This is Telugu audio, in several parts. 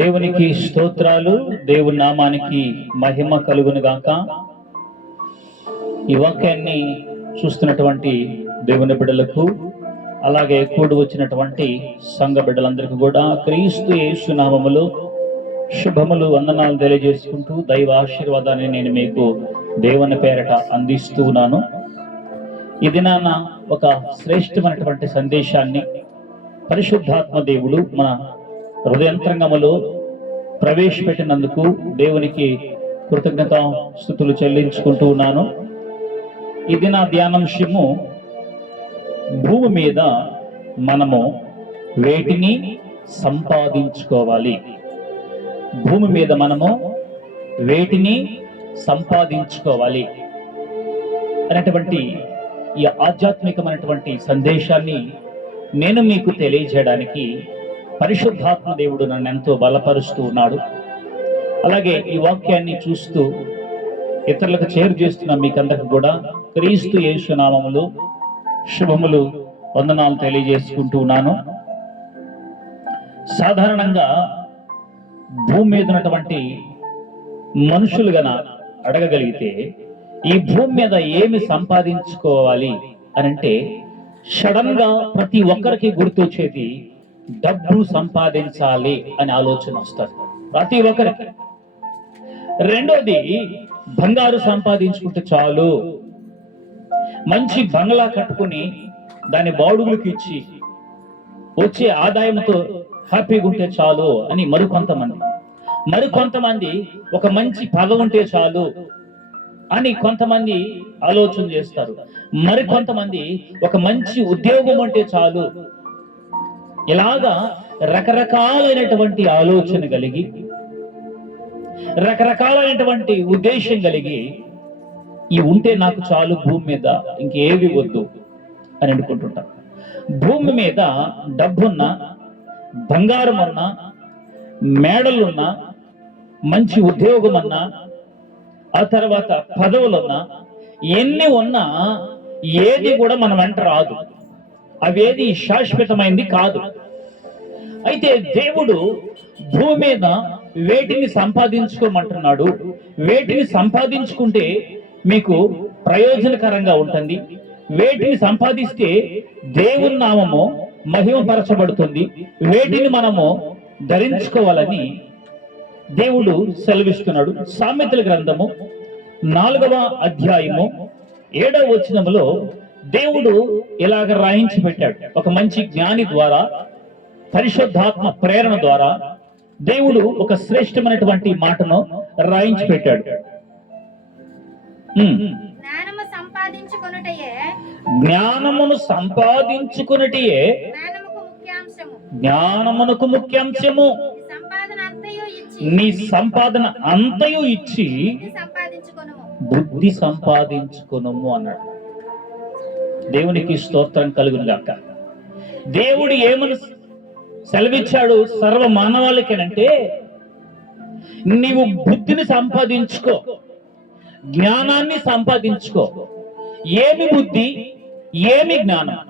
దేవునికి స్తోత్రాలు. దేవుని నామానికి మహిమ కలుగును గాక. ఈ వాక్యాన్ని చూస్తున్నటువంటి దేవుని బిడ్డలకు, అలాగే కూడి వచ్చినటువంటి సంఘ బిడ్డలందరికీ కూడా క్రీస్తు యేసు నామములో శుభములు, వందనాలు తెలియజేసుకుంటూ దైవ ఆశీర్వాదాన్ని నేను మీకు దేవుని పేరట అందిస్తూ ఉన్నాను. ఈ దినాన ఒక శ్రేష్టమైనటువంటి సందేశాన్ని పరిశుద్ధాత్మ దేవుడు మన హృదయంతరంగములో ప్రవేశపెట్టినందుకు దేవునికి కృతజ్ఞత స్తుతులు చెల్లించుకుంటూ ఉన్నాను. ఇది నా ధ్యానాంశము, భూమి మీద మనము వేటిని సంపాదించుకోవాలి. భూమి మీద మనము వేటిని సంపాదించుకోవాలి అనేటువంటి ఈ ఆధ్యాత్మికమైనటువంటి సందేశాన్ని నేను మీకు తెలియజేయడానికి పరిశుద్ధాత్మ దేవుడు నన్ను ఎంతో బలపరుస్తూ ఉన్నాడు. అలాగే ఈ వాక్యాన్ని చూస్తూ ఇతరులకు చేరు చేస్తున్న మీకందరికి కూడా క్రీస్తు యేసు నామములో శుభములు, వందనాలు తెలియజేసుకుంటూ ఉన్నాను. సాధారణంగా భూమి మీద ఉన్నటువంటి మనుషులు గన అడగగలిగితే ఈ భూమి మీద ఏమి సంపాదించుకోవాలి అని అంటే సడన్ గా ప్రతి ఒక్కరికి గుర్తొచ్చేది డబ్బు సంపాదించాలి అనే ఆలోచన వస్తుంది ప్రతి ఒక్కరికి. రెండోది, బంగారు సంపాదించుకుంటే చాలు, మంచి బంగ్లా కట్టుకుని దాని బాడుగులకు ఇచ్చి వచ్చే ఆదాయంతో హ్యాపీగా ఉంటే చాలు అని మరికొంతమంది ఒక మంచి పదవి ఉంటే చాలు అని కొంతమంది ఆలోచన చేస్తారు. మరికొంతమంది ఒక మంచి ఉద్యోగం ఉంటే చాలు. ఇలాగా రకరకాలైనటువంటి ఆలోచన కలిగి, రకరకాలైనటువంటి ఉద్దేశం కలిగి, ఈ ఉంటే నాకు చాలు, భూమి మీద ఇంకేవి వద్దు అని అనుకుంటుంటారు. భూమి మీద డబ్బున్నా, బంగారం అన్నా, మేడలున్నా, మంచి ఉద్యోగం అన్నా, ఆ తర్వాత పదవులున్నా, ఎన్ని ఉన్నా ఏది కూడా మన వెంట రాదు. అవేది శాశ్వతమైంది కాదు. అయితే దేవుడు భూమి మీద వేటిని సంపాదించుకోమంటున్నాడు. వేటిని సంపాదించుకుంటే మీకు ప్రయోజనకరంగా ఉంటుంది, వేటిని సంపాదిస్తే దేవుని నామము మహిమపరచబడుతుంది, వేటిని మనము ధరించుకోవాలని దేవుడు సెలవిస్తున్నాడు. సామెతల గ్రంథము 4వ అధ్యాయము 7వ వచనములో దేవుడు ఇలాగ రాయించి పెట్టాడు. ఒక మంచి జ్ఞాని ద్వారా, పరిశుద్ధాత్మ ప్రేరణ ద్వారా దేవుడు ఒక శ్రేష్టమైనటువంటి మాటను రాయించి పెట్టాడు. జ్ఞానమును సంపాదించుకొనుటయే జ్ఞానమునకు ముఖ్యాంశము. నీ సంపాదన అంతయు ఇచ్చి బుద్ధి సంపాదించుకొనుము అన్నాడు. దేవునికి స్తోత్రం కలుగును గాక. దేవుడు ఏమని సెలవిచ్చాడు సర్వ మానవాళికేనంటే, నీవు బుద్ధిని సంపాదించుకో, జ్ఞానాన్ని సంపాదించుకో. ఏమి బుద్ధి, ఏమి జ్ఞానం,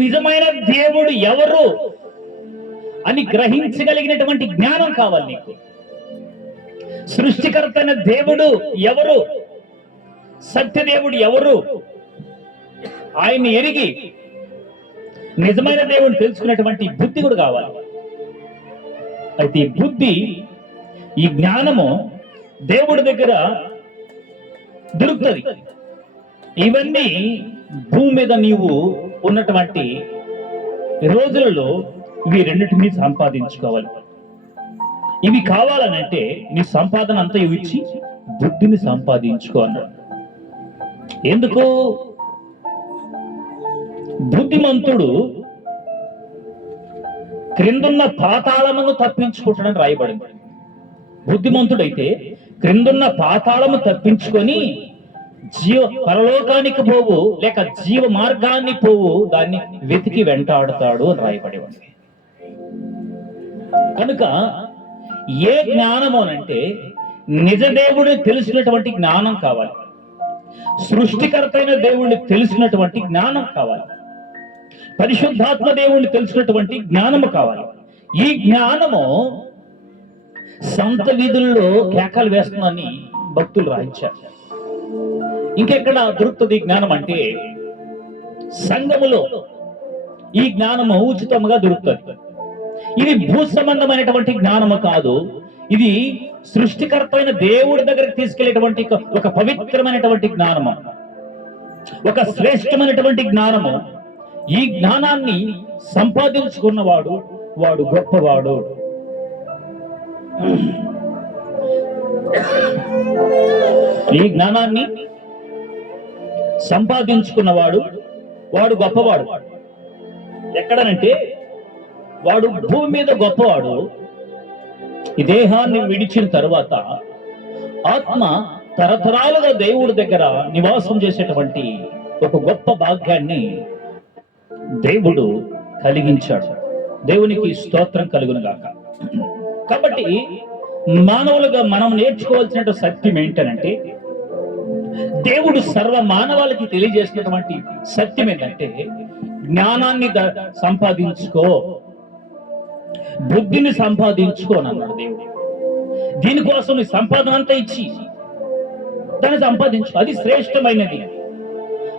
నిజమైన దేవుడు ఎవరు అని గ్రహించగలిగినటువంటి జ్ఞానం కావాలి నీకు. సృష్టికర్త అయిన దేవుడు ఎవరు, సత్యదేవుడు ఎవరు, ఆయన్ని ఎరిగి నిజమైన దేవుడు తెలుసుకున్నటువంటి బుద్ధి కూడా కావాలి. అయితే ఈ బుద్ధి, ఈ జ్ఞానము దేవుడి దగ్గర దొరుకుతుంది. ఇవన్నీ భూమి మీద నీవు ఉన్నటువంటి రోజులలో ఇవి రెండింటినీ సంపాదించుకోవాలి. ఇవి కావాలనంటే నీ సంపాదన అంతా ఇచ్చి బుద్ధిని సంపాదించుకో అన్నాడు. ఎందుకు? బుద్ధిమంతుడు క్రిందున్న పాతాళమును తప్పించుకుంటాడని రాయబడింది. బుద్ధిమంతుడైతే క్రిందున్న పాతాళము తప్పించుకొని పరలోకానికి పోవు, లేక జీవ మార్గాన్ని పోవు, దాన్ని వెతికి వెంటాడుతాడు అని రాయబడి ఉంది. కనుక ఏ జ్ఞానము అనంటే నిజ దేవుడిని తెలిసినటువంటి జ్ఞానం కావాలి, సృష్టికర్త అయిన దేవుణ్ణి తెలిసినటువంటి జ్ఞానం కావాలి, పరిశుద్ధాత్మ దేవుణ్ణి తెలిసినటువంటి జ్ఞానము కావాలి. ఈ జ్ఞానము సంత వీధుల్లో కేకలు వేస్తుందని భక్తులు రాయించారు. ఇంకెక్కడ దొరుకుతుంది జ్ఞానం అంటే సంఘములో ఈ జ్ఞానము ఉచితంగా దొరుకుతుంది. ఇది భూ సంబంధమైనటువంటి జ్ఞానము కాదు, ఇది సృష్టికర్త అయిన దేవుడి దగ్గరికి తీసుకెళ్లేటువంటి ఒక పవిత్రమైనటువంటి జ్ఞానము, ఒక శ్రేష్టమైనటువంటి జ్ఞానము. ఈ జ్ఞానాన్ని సంపాదించుకున్నవాడు వాడు గొప్పవాడు. ఈ జ్ఞానాన్ని సంపాదించుకున్నవాడు వాడు గొప్పవాడు. ఎక్కడనంటే వాడు భూమి మీద గొప్పవాడు. ఈ దేహాన్ని విడిచిన తరువాత ఆత్మ తరతరాలుగా దేవుడి దగ్గర నివాసం చేసేటువంటి ఒక గొప్ప భాగ్యాన్ని దేవుడు కలిగించాడు. దేవునికి స్తోత్రం కలుగును గాక. కాబట్టి మానవులుగా మనం నేర్చుకోవాల్సిన సత్యం ఏంటనంటే, దేవుడు సర్వ మానవాళికి తెలియజేసినటువంటి సత్యం ఏంటంటే, జ్ఞానాన్ని సంపాదించుకో, బుద్ధిని సంపాదించుకో అన్నాడు దేవుడు. దీనికోసం నీ సంపాదన అంతా ఇచ్చి దాన్ని సంపాదించుకో. అది శ్రేష్టమైనది,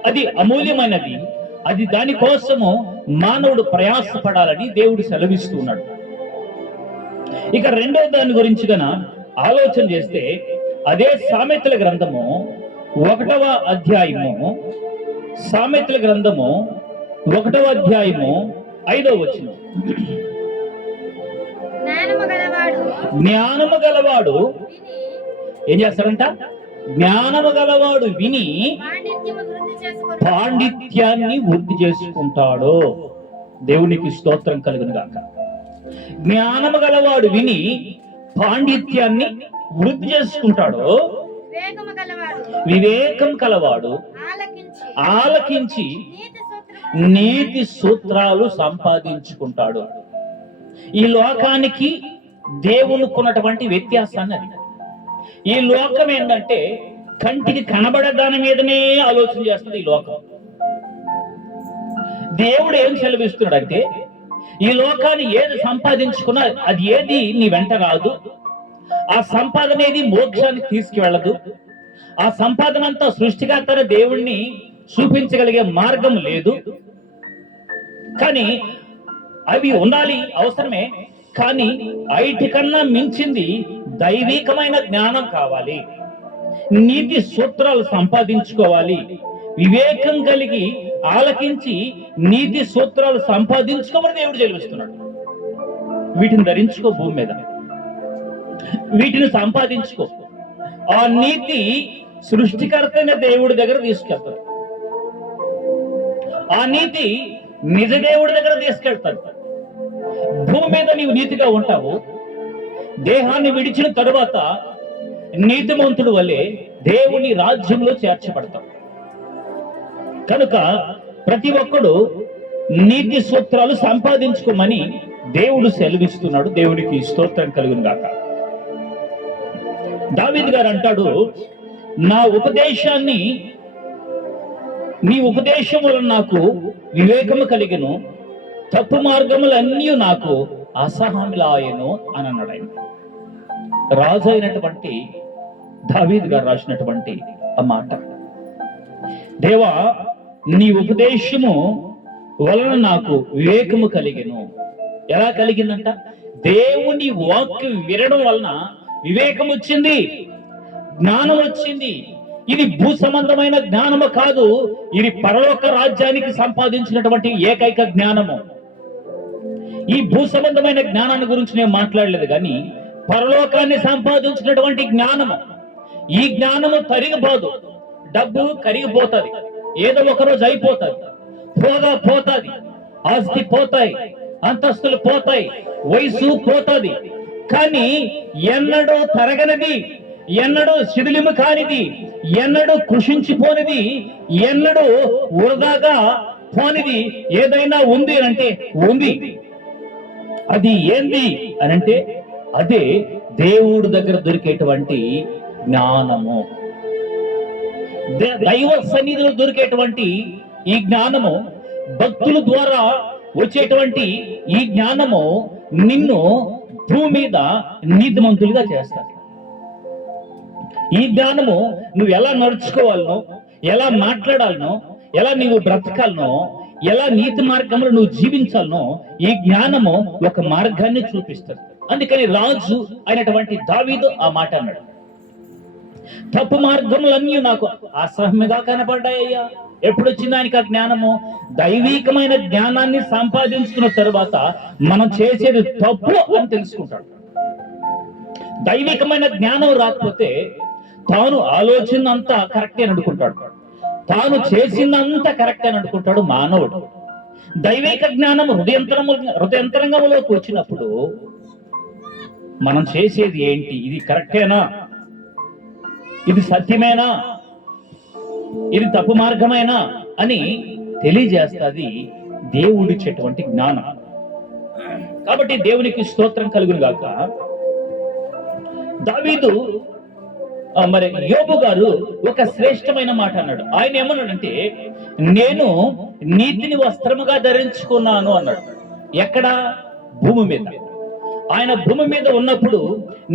అది అమూల్యమైనది, అది దానికోసము మానవుడు ప్రయాసపడాలని దేవుడు సెలవిస్తూ ఉన్నాడు. ఇక రెండో దాని గురించి గన ఆలోచన చేస్తే, అదే సామెతల గ్రంథము 1వ అధ్యాయము, సామెతల గ్రంథము 1వ అధ్యాయము 5వ వచనం. జ్ఞానము గలవాడు ఏం చేస్తాడంట? జ్ఞానము గలవాడు విని పాండిత్యాన్ని వృద్ధి చేసుకుంటాడు. దేవునికి స్తోత్రం కలుగును గాక. జ్ఞానము గలవాడు విని పాండిత్యాన్ని వృద్ధి చేసుకుంటాడు. వివేకం కలవాడు ఆలకించి నీతి సూత్రాలు సంపాదించుకుంటాడు. ఈ లోకానికి దేవునికున్నటువంటి వ్యత్యాసాన్ని అది. ఈ లోకం ఏంటంటే కంటికి కనబడే దాని మీదనే ఆలోచన చేస్తుంది ఈ లోకం. దేవుడు ఏం సెలవిస్తున్నాడంటే, ఈ లోకాన్ని ఏది సంపాదించుకున్నా అది ఏది నీ వెంట రాదు, ఆ సంపాదన ఏది మోక్షానికి తీసుకువెళ్ళదు, ఆ సంపాదన అంతా సృష్టికర్త దేవుణ్ణి చూపించగలిగే మార్గం లేదు. కానీ అవి ఉండాలి, అవసరమే. కానీ ఐటి కన్నా మించింది దైవికమైన జ్ఞానం కావాలి, నీతి సూత్రాలు సంపాదించుకోవాలి. వివేకం కలిగి ఆలకించి నీతి సూత్రాలు సంపాదించుకోమని దేవుడు చెల్లిస్తున్నాడు. వీటిని ధరించుకో, భూమి మీద వీటిని సంపాదించుకో. ఆ నీతి సృష్టికర్త అయిన దేవుడి దగ్గర తీసుకెళ్తాడు. ఆ నీతి నిజ దేవుడి దగ్గర తీసుకెళ్తాడు. భూమి మీద నీవు నీతిగా ఉంటావు, దేహాన్ని విడిచిన తరువాత నీతిమంతుడు వలె దేవుని రాజ్యంలో చేర్చబడతావు. కనుక ప్రతి ఒక్కడు నీతి సూత్రాలు సంపాదించుకోమని దేవుడు సెలవిస్తున్నాడు. దేవునికి స్తోత్రం కలుగును గాక. దావీదు గారు అంటాడు, నా ఉపదేశాన్ని నీ ఉపదేశం వలన నాకు వివేకము కలిగెను, తప్పు మార్గములన్నీ నాకు అసహ్యములాయెను అని అన్నాడు ఆయన. రాజు అయినటువంటి దావీదు గారు రాసినటువంటి ఆ మాట. దేవా, నీ ఉపదేశము వలన నాకు వివేకము కలిగెను. ఎలా కలిగిందంట? దేవుని వాక్యం వినడం వలన వివేకం వచ్చింది, జ్ఞానం వచ్చింది. ఇది భూ సంబంధమైన జ్ఞానము కాదు, ఇది పరలోక రాజ్యానికి సంపాదించినటువంటి ఏకైక జ్ఞానము. ఈ భూ సంబంధమైన జ్ఞానాన్ని గురించి నేను మాట్లాడలేదు, కానీ పరలోకాన్ని సంపాదించినటువంటి జ్ఞానము. ఈ జ్ఞానము తరిగిపోదు. డబ్బు కరిగిపోతుంది, ఏదో ఒకరోజు అయిపోతుంది, హోదా పోతుంది, ఆస్తి పోతాయి, అంతస్తులు పోతాయి, వయసు పోతుంది. కానీ ఎన్నడూ తరగనిది, ఎన్నడూ శిథిలిము కానిది, ఎన్నడూ కృషించిపోనిది, ఎన్నడూ వృధాగా పోనిది ఏదైనా ఉంది అంటే ఉంది. అది ఏంది అనంటే అదే దేవుడి దగ్గర దొరికేటువంటి జ్ఞానము. దైవ సన్నిధిలో దొరికేటువంటి ఈ జ్ఞానము, భక్తుల ద్వారా వచ్చేటువంటి ఈ జ్ఞానము నిన్ను భూమి మీద నీతిమంతులుగా చేస్తాడు. ఈ జ్ఞానము నువ్వు ఎలా నడుచుకోవాలనో, ఎలా మాట్లాడాలనో, ఎలా నీవు బ్రతకాలనో, ఎలా నీతి మార్గంలో నువ్వు జీవించాలనో ఈ జ్ఞానము ఒక మార్గాన్ని చూపిస్తుంది. అందుకని రాజు అయినటువంటి దావీదు ఆ మాట అన్నాడు, తప్పు మార్గములన్నీ నాకు అసహ్యంగా కనపడ్డాయ్యా. ఎప్పుడు వచ్చింది ఆయనకి ఆ జ్ఞానము? దైవికమైన జ్ఞానాన్ని సంపాదించుకున్న తరువాత మనం చేసేది తప్పు అని తెలుసుకుంటాడు. దైవికమైన జ్ఞానం రాకపోతే తాను ఆలోచన అంతా కరెక్ట్ అని అనుకుంటాడు, తాను చేసిందంతా కరెక్ట్ అని అనుకుంటాడు మానవుడు. దైవిక జ్ఞానం హృదయంతరంగంలోకి వచ్చినప్పుడు మనం చేసేది ఏంటి, ఇది కరెక్టేనా, ఇది సత్యమేనా, ఇది తప్పు మార్గమేనా అని తెలియజేస్తుంది దేవుడిచ్చేటువంటి జ్ఞానం. కాబట్టి దేవునికి స్తోత్రం కలుగును గాక. దావీదు మరి యోబు గారు ఒక శ్రేష్టమైన మాట అన్నాడు. ఆయన ఏమన్నాడంటే, నేను నీతిని వస్త్రముగా ధరించుకున్నాను అన్నాడు. ఎక్కడ? భూమి మీద. ఆయన భూమి మీద ఉన్నప్పుడు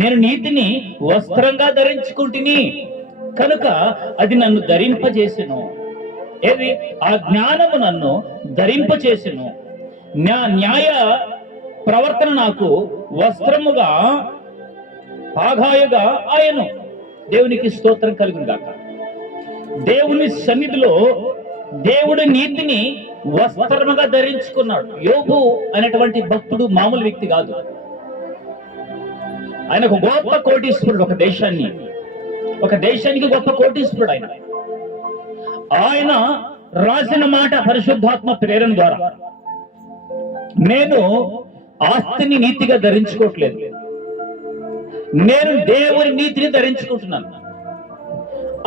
నేను నీతిని వస్త్రంగా ధరించుకుంటుని కనుక అది నన్ను ధరింపజేసెను. ఏది? ఆ జ్ఞానము నన్ను ధరింపజేసెను. న్యాయ ప్రవర్తన నాకు వస్త్రముగా పాగాయుగా ఆయను. దేవునికి స్తోత్రం కలుగును గాక. దేవుని సన్నిధిలో దేవుడి నీతిని వస్త్రముగా ధరించుకున్నాడు. యోబు అనేటువంటి భక్తుడు మామూలు వ్యక్తి కాదు. ఆయన ఒక గొప్ప కోటీశ్వరుడు. ఒక దేశానికి గొప్ప కోటీశ్వరుడు ఆయన. ఆయన రాసిన మాట పరిశుద్ధాత్మ ప్రేరణ ద్వారా, నేను ఆస్తిని నీతిగా ధరించుకోవట్లేదు, నేను దేవుని నీతిని ధరించుకుంటున్నాను.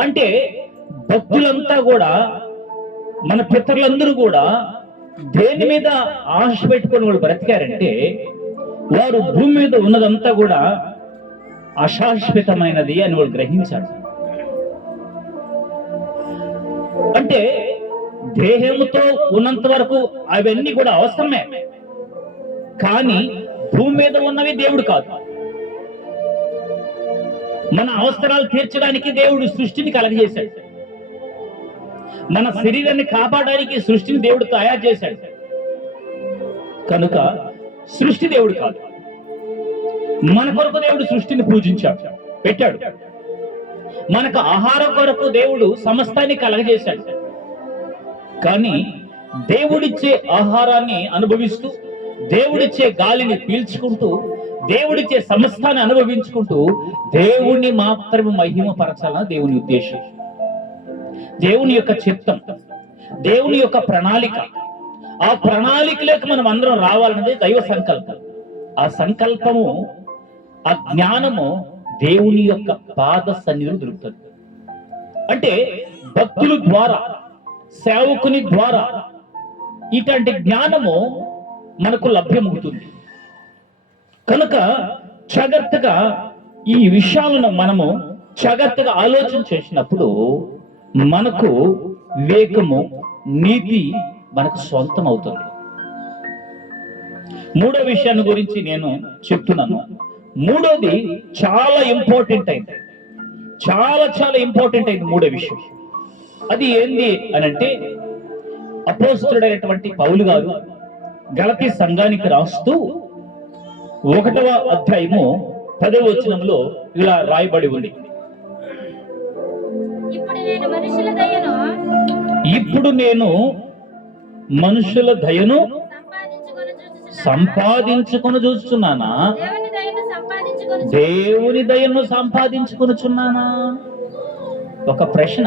అంటే భక్తులంతా కూడా, మన పితరులందరూ కూడా దేని మీద ఆశ పెట్టుకొని వాళ్ళు బ్రతికారంటే, వారు భూమి మీద ఉన్నదంతా కూడా అశాశ్వతమైనది అని వాళ్ళు గ్రహించారు. అంటే దేహముతో ఉన్నంత వరకు అవన్నీ కూడా అవసరమే, కానీ భూమి మీద ఉన్నవి దేవుడు కాదు. మన అవసరాలు తీర్చడానికి దేవుడు సృష్టిని కలగజేశాడు. మన శరీరాన్ని కాపాడడానికి సృష్టిని దేవుడు తయారు చేశాడు. కనుక సృష్టి దేవుడు కాదు. మన కొరకు దేవుడు సృష్టిని పూజించాడు, పెట్టాడు. మనకు ఆహారం కొరకు దేవుడు సమస్తాన్ని కలగజేశాడు. కానీ దేవుడిచ్చే ఆహారాన్ని అనుభవిస్తూ, దేవుడిచ్చే గాలిని పీల్చుకుంటూ, దేవుడిచ్చే సమస్తాన్ని అనుభవించుకుంటూ దేవుణ్ణి మాత్రమే మహిమపరచాలని దేవుని ఉద్దేశం, దేవుని యొక్క చిత్తం, దేవుని యొక్క ప్రణాళిక. ఆ ప్రణాళికలోకి మనం అందరం రావాలన్నది దైవ సంకల్పం. ఆ సంకల్పము, ఆ జ్ఞానము దేవుని యొక్క పాద సన్నిధిలో దొరుకుతుంది. అంటే భక్తుల ద్వారా, సేవకుని ద్వారా ఇట్లాంటి జ్ఞానము మనకు లభ్యమవుతుంది. కనుక జాగ్రత్తగా ఈ విషయాలను మనము జాగ్రత్తగా ఆలోచన చేసినప్పుడు మనకు వివేకము, నీతి మనకు సొంతం అవుతుంది. మూడో విషయాన్ని గురించి నేను చెప్తున్నాను. మూడోది చాలా ఇంపార్టెంట్ అయింది, చాలా ఇంపార్టెంట్ అయింది మూడో విషయం. అది ఏంది అనంటే, అపోస్తలుడైనటువంటి పౌలు గారు గలతీ సంఘానికి రాస్తూ 1వ అధ్యాయము 10వ వచనంలో ఇలా రాయబడి ఉంది, ఇప్పుడు నేను మనుషుల దయను సంపాదించుకొని చూస్తున్నానా, దేవుని దయను సంపాదించుకొనుచున్నానా? ఒక ప్రశ్న.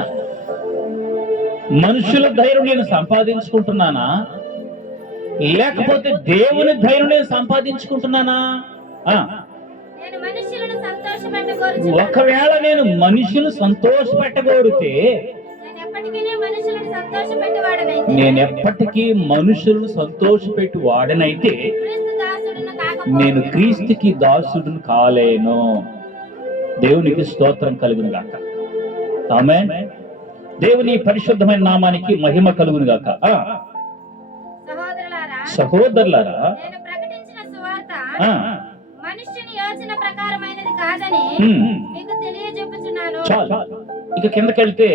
మనుషుల దయను నేను సంపాదించుకుంటున్నానా, లేకపోతే దేవుని దయను నేను సంపాదించుకుంటున్నానా? ఒకవేళ నేను మనుషులు సంతోషపెట్టగోరితే, నేను ఎప్పటికీ మనుషులను సంతోషపెట్టి వాడనైతే నేను క్రీస్తుకి దాసుడును కాలేను. దేవునికి స్తోత్రం కలుగును గాక. ఆమేన్. దేవుని పరిశుద్ధమైన నామానికి మహిమ కలుగును గాక. సహోదరులారా, ఆ, మనుష్యుని యోచన ప్రకారమైనది కాదని ఉమ్. మీకు తెలియజెప్పుచున్నాను. చాలు. ఇక కిందకెళ్తే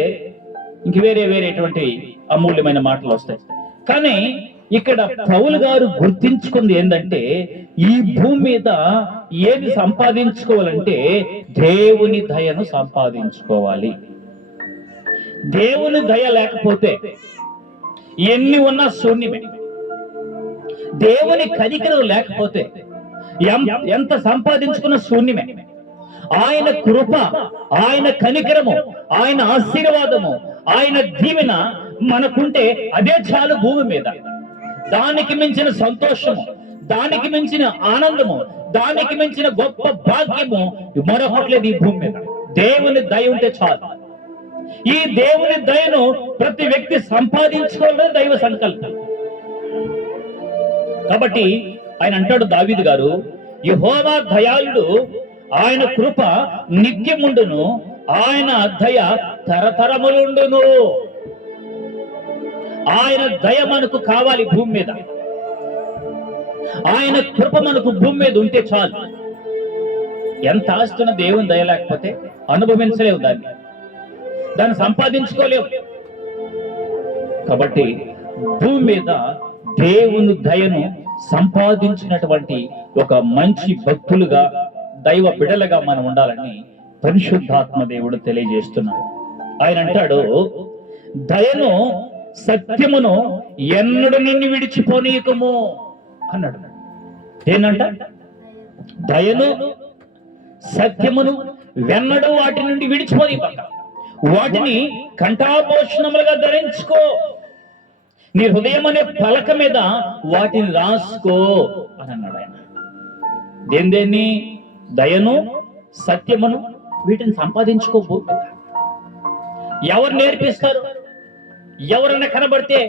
ఇంక వేరేటువంటి అమూల్యమైన మాటలు వస్తాయి. కానీ ఇక్కడ పౌలు గారు గుర్తించుకుంది ఏంటంటే, ఈ భూమి మీద ఏది సంపాదించుకోవాలంటే దేవుని దయను సంపాదించుకోవాలి. దేవుని దయ లేకపోతే ఎన్ని ఉన్నా శూన్యమే. దేవుని కనికరం లేకపోతే ఎంత సంపాదించుకున్న శూన్యమే. ఆయన కృప, ఆయన కనికరము, ఆయన ఆశీర్వాదము, ఆయన దీవెన మనకుంటే అదే చాలు భూమి మీద. దానికి మించిన సంతోషము, దానికి మించిన ఆనందము, దానికి మించిన గొప్ప భాగ్యము మరొకట్లేదు ఈ భూమి మీద. దేవుని దయ ఉంటే చాలు. ఈ దేవుని దయను ప్రతి వ్యక్తి సంపాదించుకోవడం దైవ సంకల్పం. కాబట్టి ఆయన అంటాడు, దావీదు గారు, యెహోవా దయాళుడు, ఆయన కృప నిత్యముండును, ఆయన దయ తరతరములుండును. ఆయన దయ మనకు కావాలి భూమి మీద. ఆయన కృప మనకు భూమి మీద ఉంటే చాలు. ఎంత ఆస్తున్న దేవుని దయ లేకపోతే అనుభవించలేవు, దాన్ని సంపాదించుకోలేవు. కాబట్టి భూమి మీద దేవుని దయను సంపాదించినటువంటి ఒక మంచి భక్తులుగా, దైవ బిడలుగా మనం ఉండాలని పరిశుద్ధాత్మ దేవుడు తెలియజేస్తున్నాడు. ఆయన అంటాడు, దయను సత్యమును ఎన్నడు నిన్ను విడిచిపోనీయకము అన్నాడు. ఏంటంట? దయను సత్యమును వెన్నడు వాటి నుండి విడిచిపోనీయక, వాటిని కంఠాపోషణములుగా ధరించుకో. నీ హృదయం అనే పలక మీద వాటిని రాసుకో అని అన్నాడు ఆయన. దేన్ని? దయను సత్యమును, వీటిని సంపాదించుకో. ఎవరు నేర్పిస్తారు? ఎవరైనా కనబడితే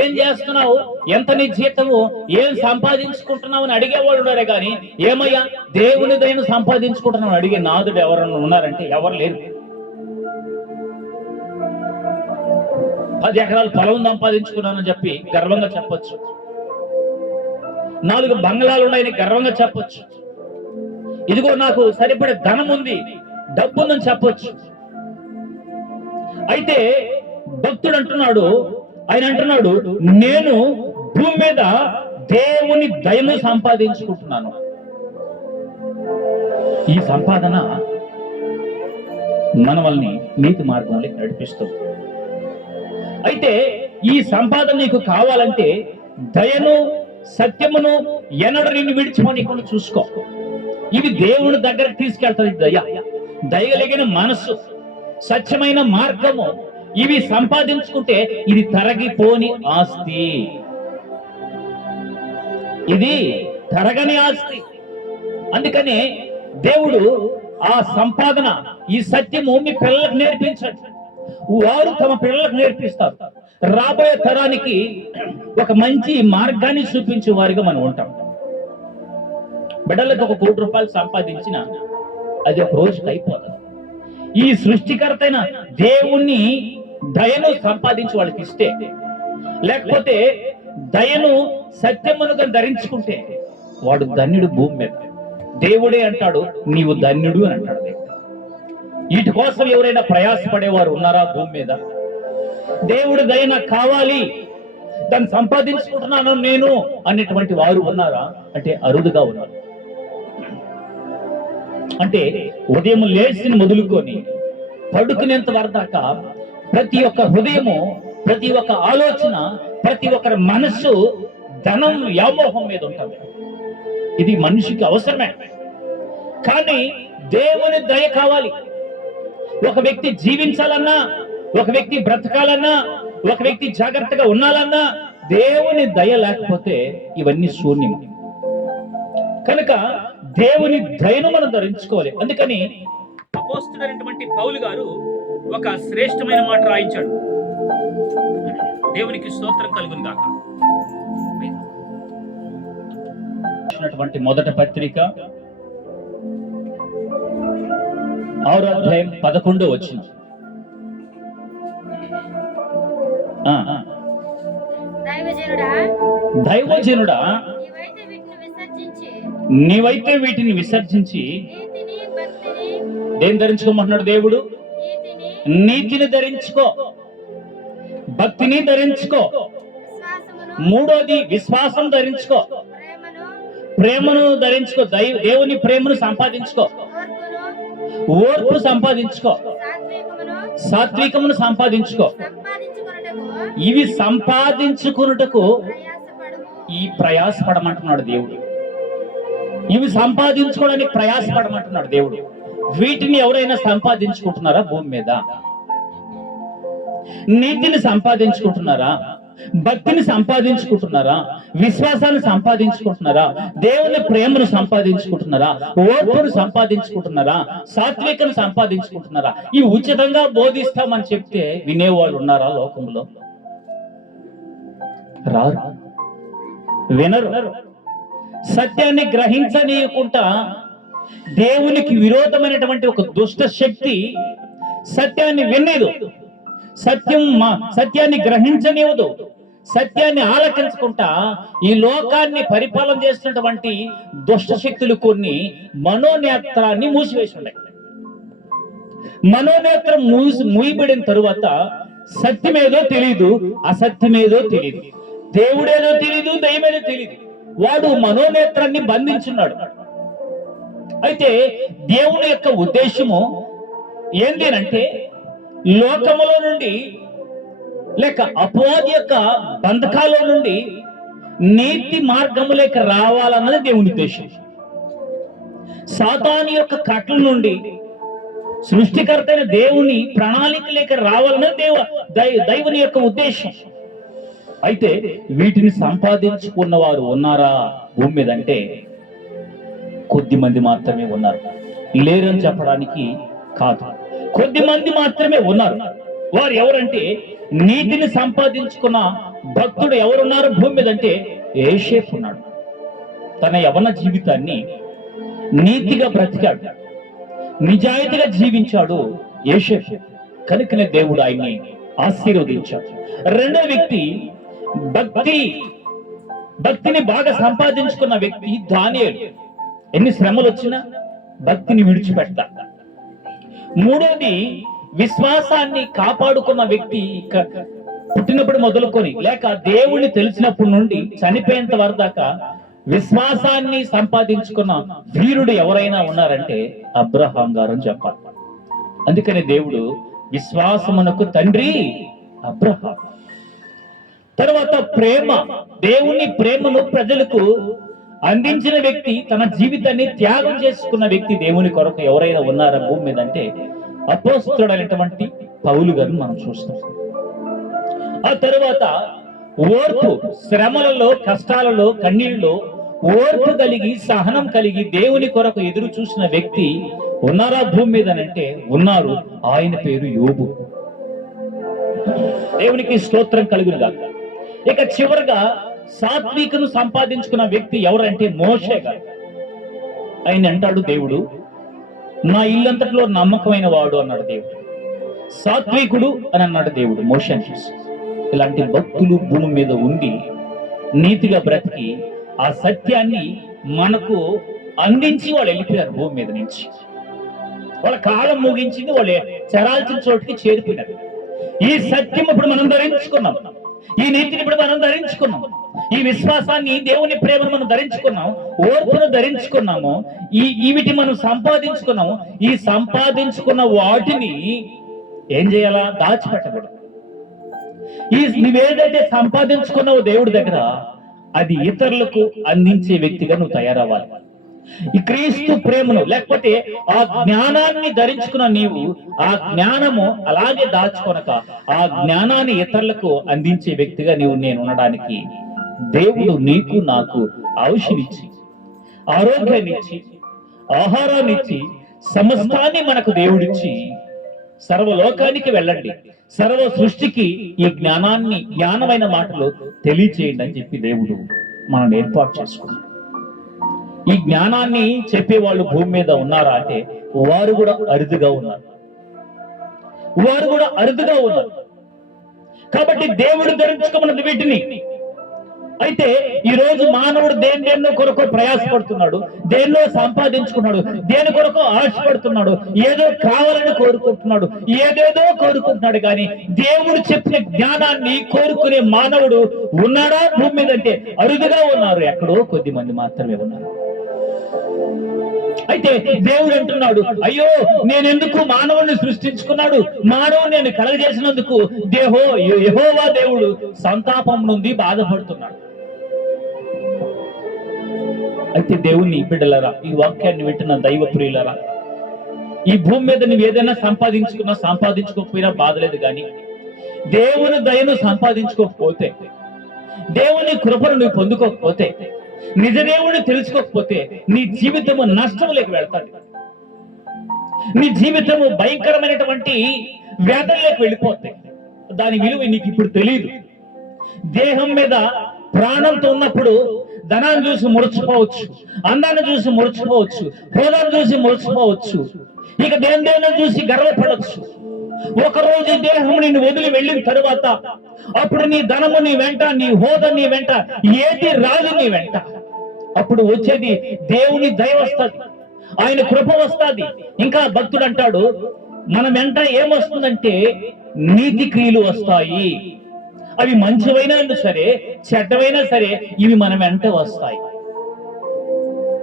ఏం చేస్తున్నావు, ఎంత నీ జీతము, ఏం సంపాదించుకుంటున్నావు అని అడిగేవాళ్ళు ఉన్నారే కానీ, ఏమయ్యా దేవుని దయను సంపాదించుకుంటున్నావు అడిగే నాదుడు ఎవరన్నా ఉన్నారంటే ఎవరు లేరు. 10 ఎకరాలు పొలం సంపాదించుకున్నానని చెప్పి గర్వంగా చెప్పొచ్చు. 4 బంగ్లాలు ఉన్నాయని గర్వంగా చెప్పొచ్చు. ఇదిగో నాకు సరిపడే ధనం ఉంది, డబ్బు ఉందని చెప్పొచ్చు. అయితే భక్తుడు అంటున్నాడు, ఆయన అంటున్నాడు, నేను భూమి మీద దేవుని దయను సంపాదించుకుంటున్నాను. ఈ సంపాదన మనల్ని నీతి మార్గంలోకి నడిపిస్తుంది. అయితే ఈ సంపాదన నీకు కావాలంటే దయను సత్యమును ఎన్నడూ నిన్ను విడిచిపోనీయకుండా చూసుకో. ఇవి దేవుని దగ్గరకు తీసుకెళ్తాయి. దయగలిగిన మనస్సు, సత్యమైన మార్గము, ఇవి సంపాదించుకుంటే ఇది తరగిపోని ఆస్తి, ఇది తరగని ఆస్తి. అందుకనే దేవుడు ఆ సంపాదన, ఈ సత్యము మీ పిల్లలకు నేర్పించండి, వారు తమ పిల్లలకు నేర్పిస్తారు. రాబోయే తరానికి ఒక మంచి మార్గాన్ని చూపించే వారిగా మనం ఉంటాం. బిడ్డలకు 1 కోటి రూపాయలు సంపాదించిన అది ఒక రోజుకి అయిపోతుంది. ఈ సృష్టికర్త అయిన దేవుణ్ణి దయను సంపాదించి వాళ్ళకి ఇస్తే, లేకపోతే దయను సత్యమునుగా ధరించుకుంటే వాడు ధన్యుడు భూమి మీద. దేవుడే అంటాడు, నీవు ధన్యుడు అని అంటాడు దేవుడు. వీటి కోసం ఎవరైనా ప్రయాసపడేవారు ఉన్నారా భూమి మీద? దేవుడు దయ నాకు కావాలి, దాన్ని సంపాదించుకుంటున్నాను నేను అనేటువంటి వారు ఉన్నారా అంటే అరుదుగా ఉన్నారు. అంటే ఉదయం లేచిన మొదలుకొని పడుకునేంత వరదాకా ప్రతి ఒక్క హృదయము, ప్రతి ఒక్క ఆలోచన, ప్రతి ఒక్కరి మనస్సు ధనం వ్యామోహం మీద ఉంటుంది. ఇది మనిషికి అవసరమే. కానీ దేవుని దయ కావాలి. ఒక వ్యక్తి జీవించాలన్నా, ఒక వ్యక్తి బ్రతకాలన్నా, ఒక వ్యక్తి జాగ్రత్తగా ఉండాలన్నా దేవుని దయ లేకపోతే ఇవన్నీ శూన్యం. కనుక దేవుని దయను మనం ధరించుకోవాలి. అందుకని అపోస్తలుడైనటువంటి పౌలు గారు ఒక శ్రేష్టమైన మాట రాయించాడు. దేవునికి స్తోత్రం కలుగును గాక. మొదటి పత్రిక 6వ అధ్యాయం 11వ వచనం. దైవజనుడా, దైవజనుడా, నీవైతే వీటిని విసర్జించి నీవైతే వీటిని విసర్జించి నీతిని భక్తిని దేని ధరించుకోమంటున్నాడు దేవుడు? నీతిని నీతిని ధరించుకో, భక్తిని ధరించుకో, విశ్వాసమును మూడోది విశ్వాసం ధరించుకో, ప్రేమను ప్రేమను ధరించుకో, దేవుని ప్రేమను సంపాదించుకో, ఓర్పును ఓర్పు సంపాదించుకో, సాత్వికమును సాత్వికమును సంపాదించుకో. సంపాదించుకొనుటకు ఇవి సంపాదించుకున్నటకు ప్రయాసపడము. ఈ ప్రయాసపడమంటున్నాడు దేవుడు. ఇవి సంపాదించుకోవడానికి ప్రయాసపడమంటున్నాడు దేవుడు. వీటిని ఎవరైనా సంపాదించుకుంటున్నారా భూమి మీద? నీతిని సంపాదించుకుంటున్నారా? భక్తిని సంపాదించుకుంటున్నారా? విశ్వాసాన్ని సంపాదించుకుంటున్నారా? దేవుని ప్రేమను సంపాదించుకుంటున్నారా? ఓర్పును సంపాదించుకుంటున్నారా? సాత్వికను సంపాదించుకుంటున్నారా? ఈ ఉచితంగా బోధిస్తామని చెప్తే వినేవాళ్ళు ఉన్నారా లోకంలో? రారు, వినరు. సత్యాన్ని గ్రహించనీయకుండా దేవునికి విరోధమైనటువంటి ఒక దుష్ట శక్తి సత్యాన్ని వినేదు, సత్యాన్ని గ్రహించనివ్వదు, సత్యాన్ని ఆలకించుకుంటా ఈ లోకాన్ని పరిపాలన చేసినటువంటి దుష్ట శక్తులు కొన్ని మనోనేత్రాన్ని మూసివేసి ఉన్నాయి. మనోనేత్రం మూయబడిన తరువాత సత్యమేదో తెలియదు, అసత్యమేదో తెలియదు, దేవుడేదో తెలియదు, దైవమేదో తెలియదు. వాడు మనోనేత్రాన్ని బంధించున్నాడు. అయితే దేవుని యొక్క ఉద్దేశము ఏంటి అంటే లోకములో నుండి లేక అపవాది యొక్క బంధకాల నుండి నీతి మార్గములోకి రావాలన్నది దేవుని ఉద్దేశం. సాతాను యొక్క కట్ల నుండి సృష్టికర్త అయిన దేవుని ప్రణాళికలోకి రావాలన్నది దైవుని యొక్క ఉద్దేశం. అయితే వీటిని సంపాదించుకున్న వారు ఉన్నారా భూమి మీద అంటే కొద్ది మంది మాత్రమే ఉన్నారు. లేరని చెప్పడానికి కాదు, కొద్ది మంది మాత్రమే ఉన్నారు. వారు ఎవరంటే నీతిని సంపాదించుకున్న భక్తుడు ఎవరున్నారు భూమి మీద అంటే యోసేపు ఉన్నాడు. తన యవన జీవితాన్ని నీతిగా బ్రతికాడు, నిజాయితీగా జీవించాడు యోసేపు. కనుకనే దేవుడు ఆయన్ని ఆశీర్వదించాడు. రెండో వ్యక్తి భక్తిని బాగా సంపాదించుకున్న వ్యక్తి దానియేలు. ఎన్ని శ్రమలు వచ్చినా భక్తిని విడిచిపెట్ట. మూడోది విశ్వాసాన్ని కాపాడుకున్న వ్యక్తి పుట్టినప్పుడు మొదలుకొని లేక దేవుణ్ణి తెలిసినప్పటి నుండి చనిపోయేంత వరకు దాకా విశ్వాసాన్ని సంపాదించుకున్న వీరుడు ఎవరైనా ఉన్నారంటే అబ్రహాం గారు అని చెప్పాలి. అందుకని దేవుడు విశ్వాసమునకు తండ్రి అబ్రహాం. తర్వాత ప్రేమ, దేవుని ప్రేమను ప్రజలకు అందించిన వ్యక్తి, తన జీవితాన్ని త్యాగం చేసుకున్న వ్యక్తి దేవుని కొరకు ఎవరైనా ఉన్నారా భూమి మీద అంటే అపోస్తలుడైనటువంటి పౌలు గారిని మనం చూస్తాం. ఆ తర్వాత ఓర్పు, శ్రమలలో, కష్టాలలో, కన్నీళ్ళలో ఓర్పు కలిగి సహనం కలిగి దేవుని కొరకు ఎదురు చూసిన వ్యక్తి ఉన్నారా భూమి మీద అంటే ఉన్నారు. ఆయన పేరు యోబు. దేవునికి స్తోత్రం కలుగును గాక. ఇక చివరగా సాత్వికను సంపాదించుకున్న వ్యక్తి ఎవరంటే మోషే గారు. ఆయన అంటాడు దేవుడు, నా ఇల్లంతట్లో నమ్మకమైన వాడు అన్నాడు దేవుడు. సాత్వికుడు అని అన్నాడు దేవుడు మోషేని చూసి. ఇలాంటి భక్తులు భూమి మీద ఉండి నీతిగా బ్రతికి ఆ సత్యాన్ని మనకు అందించి వాళ్ళు వెళ్ళిపోయారు భూమి మీద నుంచి. వాళ్ళ కాలం ముగించింది, వాళ్ళు చరాల్సిన చోటుకి చేరిపోయినారు. ఈ సత్యం ఇప్పుడు మనం ధరించుకున్నాం, ఈ నీతిని ఇప్పుడు మనం ధరించుకున్నాం, ఈ విశ్వాసాన్ని, దేవుని ప్రేమను మనం ధరించుకున్నాం, ఓర్పును ధరించుకున్నాము, వీటిని మనం సంపాదించుకున్నాము. ఈ సంపాదించుకున్న వాటిని ఏం చేయాలా? దాచిపెట్టకూడదు. నువ్వేదైతే సంపాదించుకున్నావో దేవుడి దగ్గర, అది ఇతరులకు అందించే వ్యక్తిగా నువ్వు తయారవ్వాలి. ఈ క్రీస్తు ప్రేమను లేకపోతే ఆ జ్ఞానాన్ని ధరించుకున్న నీవు ఆ జ్ఞానము అలాగే దాచుకొనక ఆ జ్ఞానాన్ని ఇతరులకు అందించే వ్యక్తిగా నేను ఉండడానికి దేవుడు నీకు నాకు ఔషధిచ్చి, ఆరోగ్యాన్నిచ్చి, ఆహారాన్నిచ్చి, సమస్తాన్ని మనకు దేవుడిచ్చి సర్వలోకానికి వెళ్ళండి, సర్వ సృష్టికి ఈ జ్ఞానమైన మాటలు తెలియచేయండి అని చెప్పి దేవుడు మనం ఏర్పాటు చేసుకున్నాం. ఈ జ్ఞానాన్ని చెప్పేవాళ్ళు భూమి మీద ఉన్నారా అంటే వారు కూడా అరుదుగా ఉన్నారు. కాబట్టి దేవుడు ధరించుకోమన్నది వీటిని. అయితే ఈ రోజు మానవుడు దేన్నో కొరకు ప్రయాసపడుతున్నాడు, దేన్నో సంపాదించుకున్నాడు, దేని కొరకు ఆశపడుతున్నాడు, ఏదో కావాలని కోరుకుంటున్నాడు, ఏదేదో కోరుకుంటున్నాడు. కానీ దేవుడు చెప్పిన జ్ఞానాన్ని కోరుకునే మానవుడు ఉన్నాడా భూమి మీద అంటే అరుదుగా ఉన్నారు, ఎక్కడో కొద్ది మంది మాత్రమే ఉన్నారు. అయితే దేవుడు అంటున్నాడు, అయ్యో నేనెందుకు మానవుడిని సృష్టించుకున్నాడు, మానవుని నేను కలగజేసినందుకు యెహోవా దేవుడు సంతాపం నుండి బాధపడుతున్నాడు. అయితే దేవుని బిడ్డలరా, ఈ వాక్యాన్ని వింటున్న దైవ ప్రియులరా, ఈ భూమి మీద నువ్వు ఏదైనా సంపాదించుకోకపోయినా బాధలేదు. కానీ దేవుని దయను సంపాదించుకోకపోతే, దేవుని కృపను నువ్వు పొందుకోకపోతే, నిజ దేవుడిని తెలుసుకోకపోతే నీ జీవితము నష్టంలోకి వెళ్తాది. నీ జీవితము భయంకరమైనటువంటి వేదనలోకి వెళ్ళిపోతాయి. దాని విలువ నీకు ఇప్పుడు తెలియదు. దేహం మీద ప్రాణంతో ఉన్నప్పుడు ధనాన్ని చూసి మురచిపోవచ్చు, అందాన్ని చూసి మురచిపోవచ్చు, హోదాను చూసి మురచిపోవచ్చు, ఇక దేని చూసి గర్వపడవచ్చు. ఒకరోజు దేహం నిన్ను వదిలి వెళ్ళిన తరువాత అప్పుడు నీ ధనము నీ వెంట, నీ హోదా నీ వెంట, ఏది రాదు నీ వెంట. అప్పుడు వచ్చేది దేవుని దయ వస్తుంది, ఆయన కృప వస్తుంది. ఇంకా భక్తుడు అంటాడు, మన వెంట ఏమొస్తుందంటే నీతి క్రియలు వస్తాయి. అవి మంచివైనా సరే చెడ్డవైనా సరే ఇవి మన వెంట వస్తాయి.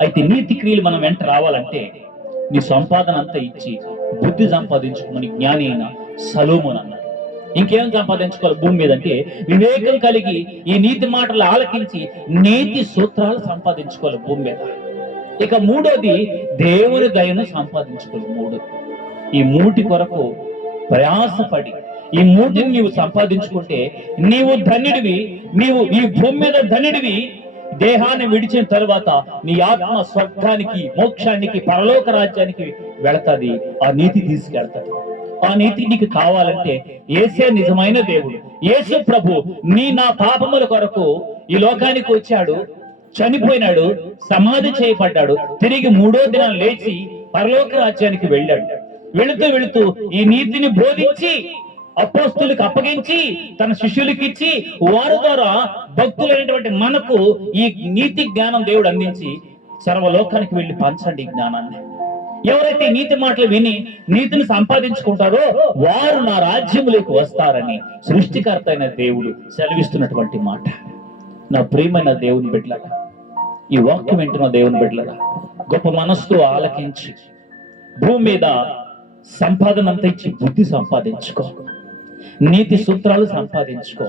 అయితే నీతి క్రియలు మన వెంట రావాలంటే నీ సంపాదన అంతా ఇచ్చి బుద్ధి సంపాదించుకోమని జ్ఞాని అయిన సలోమోను అన్నాడు. ఇంకేం సంపాదించుకోవాలి భూమి మీద అంటే వివేకం కలిగి ఈ నీతి మాటలు ఆలకించి నీతి సూత్రాలు సంపాదించుకోవాలి భూమి మీద. ఇక మూడోది దేవుని దయను సంపాదించుకోవాలి. ఈ మూటి కొరకు ప్రయాసపడి ఈ మూటిని నీవు సంపాదించుకుంటే నీవు ధన్యుడివి. నీవు ఈ భూమి మీద ధన్యుడివి. దేహాన్ని విడిచిన తరువాత నీ ఆత్మ స్వర్గానికి, మోక్షానికి, పరలోక రాజ్యానికి వెళతాది. ఆ నీతి తీసుకెళ్తాది. ఆ నీతి నీకు కావాలంటే యేసే నిజమైన దేవుడు. యేసు ప్రభు నా పాపముల కొరకు ఈ లోకానికి వచ్చాడు, చనిపోయినాడు, సమాధి చేయబడ్డాడు, తిరిగి మూడో దినం లేచి పరలోక రాజ్యానికి వెళ్ళాడు. వెళుతూ ఈ నీతిని బోధించి అపోస్తులకు అప్పగించి తన శిష్యులకి ఇచ్చి వారి ద్వారా భక్తులైనటువంటి మనకు ఈ నీతి జ్ఞానం దేవుడు అందించి సర్వలోకానికి వెళ్ళి పంచండి ఈ జ్ఞానాన్ని. ఎవరైతే నీతి మాటలు విని నీతిని సంపాదించుకుంటారో వారు నా రాజ్యములోకి వస్తారని సృష్టికర్త అయిన దేవుడు సెలవిస్తున్నటువంటి మాట. నా ప్రియమైన దేవుని బిడ్డలారా, ఈ వాక్యం వింటున్న దేవుని బిడ్డలారా, గొప్ప మనస్సుతో ఆలకించి భూమి మీద సంపాదన అంతా ఇచ్చి బుద్ధి సంపాదించుకో, నీతి సూత్రాలు సంపాదించుకో,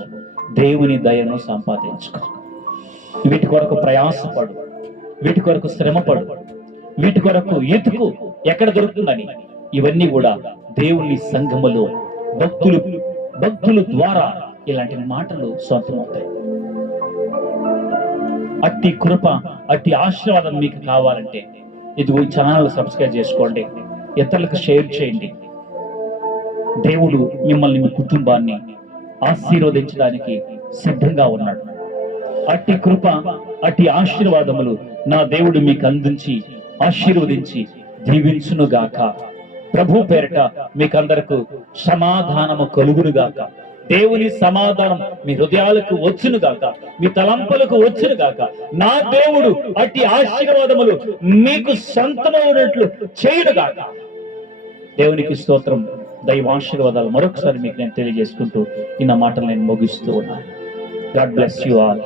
దేవుని దయను సంపాదించుకో. వీటి కొరకు ప్రయాసపడు, వీటి కొరకు శ్రమపడు, వీటి కొరకు ఎతుకు ఎక్కడ దొరుకుతుందని. ఇవన్నీ కూడా దేవుని సంఘములో భక్తులు ద్వారా ఇలాంటి మాటలు సొంతమవుతాయి. అట్టి కృప, అట్టి ఆశీర్వాదం మీకు కావాలంటే ఇదిగో ఈ ఛానల్ సబ్స్క్రైబ్ చేసుకోండి, ఇతరులకు షేర్ చేయండి. దేవుడు మిమ్మల్ని, మీ కుటుంబాన్ని ఆశీర్వదించడానికి సిద్ధంగా ఉన్నాడు. అట్టి కృప, అట్టి ఆశీర్వాదములు నా దేవుడు మీకు అందించి ఆశీర్వదించి దీవించునుగాక. ప్రభు పేరట మీకందరకు సమాధానము కలుగునుగాక. దేవుని సమాధానం మీ హృదయాలకు వచ్చునుగాక, మీ తలంపులకు వచ్చునుగాక. నా దేవుడు అట్టి ఆశీర్వాదములు మీకు సొంతమైనట్లు చేయునుగాక. దేవునికి స్తోత్రం. దైవాశీర్వాదాలు మరొకసారి మీకు నేను తెలియజేసుకుంటూ ఈ నా మాటలు నేను ముగిస్తూ ఉన్నాను. God bless you all.